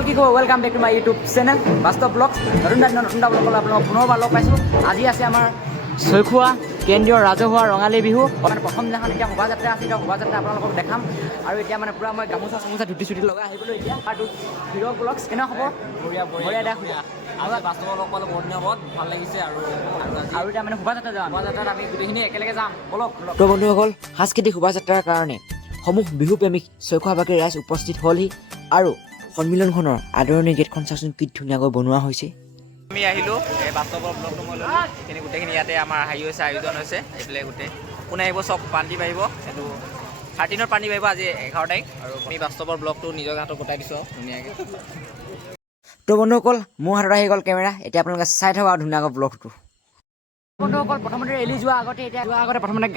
বন্ধুসকল কি খবৰ welcome back to my YouTube channel Bastav vlogs নতুন ব্লগলৈ আপোনালোকক পুনৰবাৰ লগ পাইছোঁ। আজি আছে আমাৰ চৈখোৱা কেন্দ্ৰীয় ৰাজহুৱা ৰঙালী বিহু। মানে প্ৰথম দিনাখন এতিয়া শোভাযাত্ৰা আছে, এতিয়া শোভাযাত্ৰা আপোনালোকক দেখাম। আৰু এতিয়া মানে পূৰা মই গামোচা চামোচা ধুতি চুটি লগাই আহিবলৈ এতিয়া আৰু হিৰ' ব্লগছ কেনে হ'ব বঢ়িয়া দে বাস্তৱৰ লগ পালোঁ বহুত দিনৰ মূৰত ভাল লাগিছে আৰু এতিয়া মানে শোভাযাত্ৰা যাম, শোভাযাত্ৰাত আমি গোটেইখিনি একেলগে যাম বলক। তো বন্ধুসকল সাংস্কৃতিক শোভাযাত্ৰাৰ কাৰণে সমূহ বিহু প্ৰেমিক চৈখোৱাবাসীৰ ৰাইজ উপস্থিত হ'লহি আৰু সন্মিলনখনৰ আদৰণি গেটখন চাচোন কি ধুনীয়াকৈ বনোৱা হৈছে। আমি আহিলোঁ এই বাস্তৱৰ ব্লগটো মই ল'লোঁ, এইখিনি গোটেইখিনি ইয়াতে আমাৰ হেৰি হৈছে, আয়োজন হৈছে। এইফালে গোটেই কোনে আহিব চব পানী পাৰিব, এইটো 13ত পানী পাৰিব, আজি 11 তাৰিখ। আৰু আমি বাস্তৱৰ ব্লগটো নিজৰ হাতত গোটাই দিছোঁ আৰু ধুনীয়াকৈ। তো বন্ধুসকল মোৰ হাতত আহি গ'ল কেমেৰা, এতিয়া আপোনালোকে চাই থাকক আৰু ধুনীয়াকৈ ব্লগটো। বন্ধুসকল প্ৰথমতে ৰেলী যোৱাৰ আগতে প্ৰথমতে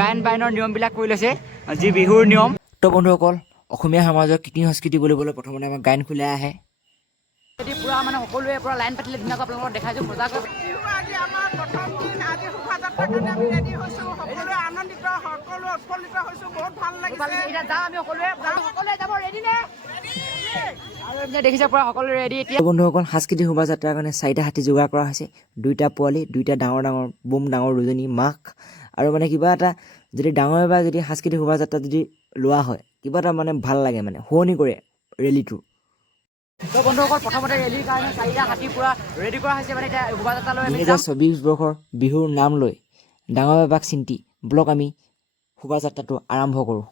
গায়ন বায়নৰ নিয়মবিলাক কৰি লৈছে, যি বিহুৰ নিয়ম। তো বন্ধুসকল অসমীয়া সমাজৰ কীৰ্তি সংস্কৃতি বুলিবলৈ প্ৰথমতে আমাৰ গায়ন খোলাই আহে। পুৰা মানে সকলোৱে পুৰা লাইন পাতিলে ধুনীয়াকৈ আপোনালোকক দেখাইছোঁ মজাকৈ। আজি আমাৰ প্ৰথম দিন, আজি শোভাযাত্ৰাৰ কাৰণে আমি ৰেডি হৈছোঁ, সকলোৱে আনন্দিত, সকলো উৎফুল্লিত হৈছোঁ, বহুত ভাল লাগিছে। এতিয়া যাওঁ আমি সকলোৱে যাব ৰেডি নে? আৰু দেখিছে পুৰা সকলোৱে ৰেডি। এতিয়া বন্ধুসকল সাংস্কৃতিক শোভাযাত্ৰাৰ কাৰণে 4টা হাতী যোগাৰ কৰা হৈছে, 2টা পোৱালি, 2টা ডাঙৰ বোম ডাঙৰ দুজনী মাক। আৰু মানে কিবা এটা যদি ডাঙৰ বা যদি সাংস্কৃতিক শোভাযাত্ৰা যদি লোৱা হয় কিবা এটা মানে ভাল লাগে, মানে শুৱনি কৰে ৰেলীটো। তো বন্ধুসকল প্ৰথমতে ৰেলীৰ কাৰণে 4টা হাতী পুৰা ৰেডি কৰা হৈছে। মানে এতিয়া শোভাযাত্ৰালৈ 2024 বৰ্ষৰ বিহুৰ নাম লৈ ডাঙৰ বাবাক চিন্তি ব্লক আমি শোভাযাত্ৰাটো আৰম্ভ কৰোঁ।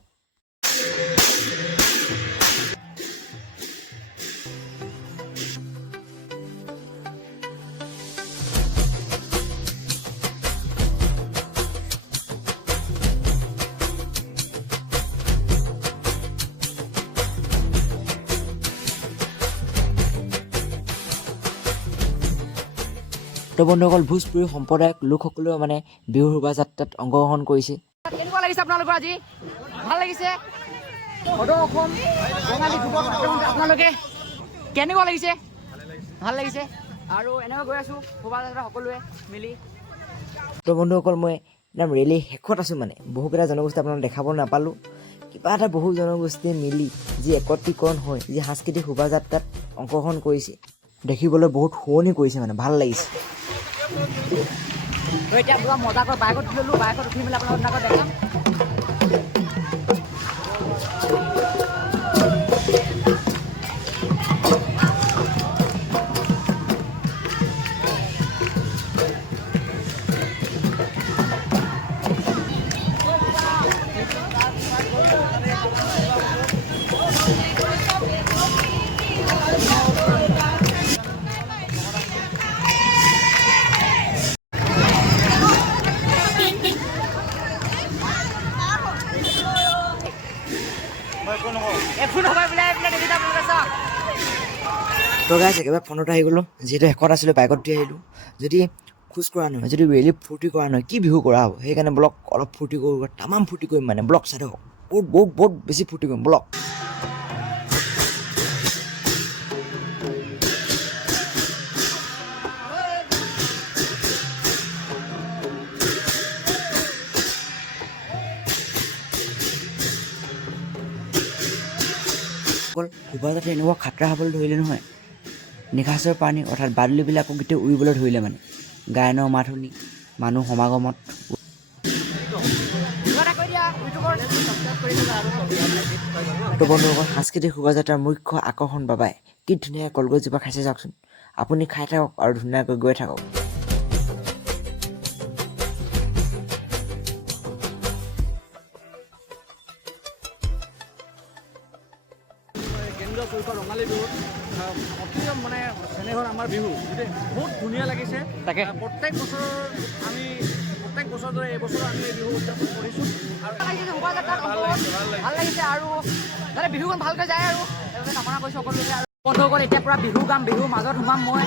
তো বন্ধুসকল ভোজপুৰী সম্প্ৰদায়ক লোকসকলেও মানে বিহুৰ শোভাযাত্ৰাত অংশগ্ৰহণ কৰিছে। কেনেকুৱা লাগিছে আপোনালোকৰ আজি? ভাল লাগিছে? অসম বঙালী যুৱক আপোনালোকে কেনেকুৱা লাগিছে? ভাল লাগিছে। আৰু এনেকৈ গৈ আছোঁ শোভাযাত্ৰা সকলোৱে মিলি। তো বন্ধুসকল মই একদম ৰেলী শেষত আছোঁ, মানে বহুকেইটা জনগোষ্ঠী আপোনালোকক দেখাব নাপালোঁ। কিবা এটা বহু জনগোষ্ঠীয়ে মিলি যি একত্ৰীকৰণ হৈ যি সাংস্কৃতিক শোভাযাত্ৰাত অংশগ্ৰহণ কৰিছে দেখিবলৈ বহুত শুৱনি কৰিছে, মানে ভাল লাগিছে। তো এতিয়া পুৰা মজাকৈ বাইকত উঠি ল'লোঁ, বাইকত উঠি মেলি আপোনালোকক ধুনীয়াকৈ দেখাম। তো গাইছ একেবাৰে ফোনত আহি গ'লোঁ, যিহেতু শেষত আছিলোঁ বাইকত উঠি আহিলোঁ। যদি খোজ কৰা নহয়, যদি ৰেলী ফূৰ্তি কৰা নহয়, কি বিহু কৰা হ'ব? সেইকাৰণে ব্লক অলপ ফূৰ্তি কৰোঁ, তামাম ফূৰ্তি কৰিম, মানে ব্লক চাই থাকক, বহুত বেছি ফূৰ্তি কৰিম ব্লক। অকল শোভাযাত্ৰা এনেকুৱা খাতৰা হ'বলৈ ধৰিলে নহয়, নিশাচৰ পানী অৰ্থাৎ বাদুলিবিলাকো গোটেই উৰিবলৈ ধৰিলে, মানে গায়নৰ মাত শুনি মানুহ সমাগমত। তো বন্ধুসকল সাংস্কৃতিক শোভাযাত্ৰাৰ মুখ্য আকৰ্ষণ বাবাই কি ধুনীয়াকৈ কলগছজোপা খাইছে চাওকচোন। আপুনি খাই থাকক আৰু ধুনীয়াকৈ গৈ থাকক। কেন্দ্ৰীয় পৰিষদ ৰঙালী বিহুত অতি মানে চেনেহৰ আমাৰ বিহু গোটেই বহুত ধুনীয়া লাগিছে। তাকে প্ৰত্যেক বছৰ দৰে এইবছৰ আমি এই বিহু উদযাপন কৰিছোঁ আৰু ভাল লাগিছে আৰু যাতে বিহুখন ভালকৈ যায় আৰু কামনা কৰিছোঁ সকলোকে। আৰু বন্ধুসকল এতিয়া পূৰা বিহু গাম, বিহুৰ মাজত সোমাম মই।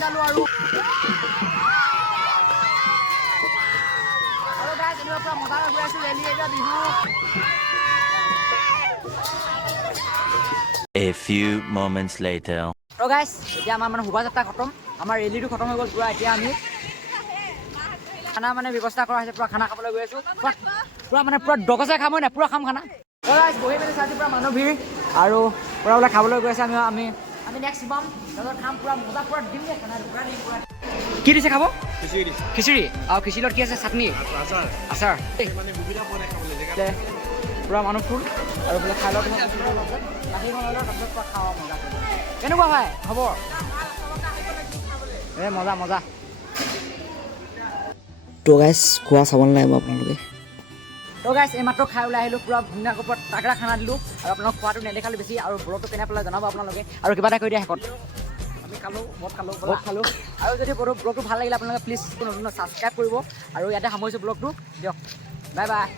পিন্ধালোঁ আৰু গাইজ এনেকুৱা পুৰা মজা গৈ আছোঁ ৰেলী এতিয়া Bihu. A few moments later. তো গাইজ এতিয়া আমাৰ মানে শোভাযাত্ৰা খতম, আমাৰ ৰেলীটো খতম হৈ গ'ল পুৰা। এতিয়া আমি খানা মানে ব্যৱস্থা কৰা হৈছে, পুৰা খানা খাবলৈ গৈ আছোঁ। পুৰা মানে পুৰা ডগচাই খাম হয় নাই, পুৰা খাম খানা। তো গাইজ বহি মেলি চাইছোঁ পুৰা মানুহ ভিৰ আৰু পুৰা বোলে খাবলৈ গৈ আছে। আমি নেক্সট পাম, তাৰপিছত খাম পুৰা মজা, পুৰা দিম দে খানা পুৰা দিম পুৰা। কি দিছে খাব? খিচিৰি। আৰু খিচিৰি লগত কি আছে? চাটনি, আচাৰ। পুৰা মানুহ ফুল আৰু বোলে খাই লওঁ তাৰপিছত পুৰা খাওঁ মজা। কেনেকুৱা হয় খবৰ? এই মজা মজা। তো গাইজ খোৱা চাব নালাগিব আপোনালোকে। তো গাইজ এইমাত্ৰ খাই ওলাই আহিলোঁ, পুৰা ধুনীয়াকৈ পুৰা তাগৰা খানা দিলোঁ আৰু আপোনাক খোৱাটো নেদেখালোঁ বেছি। আৰু ব্লগটো কেনে পেলাই জনাব আপোনালোকে আৰু কিবা এটা কৰি দিয়া শেষত। আমি খালোঁ, বহুত খালোঁ। আৰু যদি ব্লগটো ভাল লাগিলে আপোনালোকে প্লিজ নতুন ছাবস্ক্ৰাইব কৰিব। আৰু ইয়াতে সামৰিছোঁ ব্লগটো, দিয়ক বাই বাই।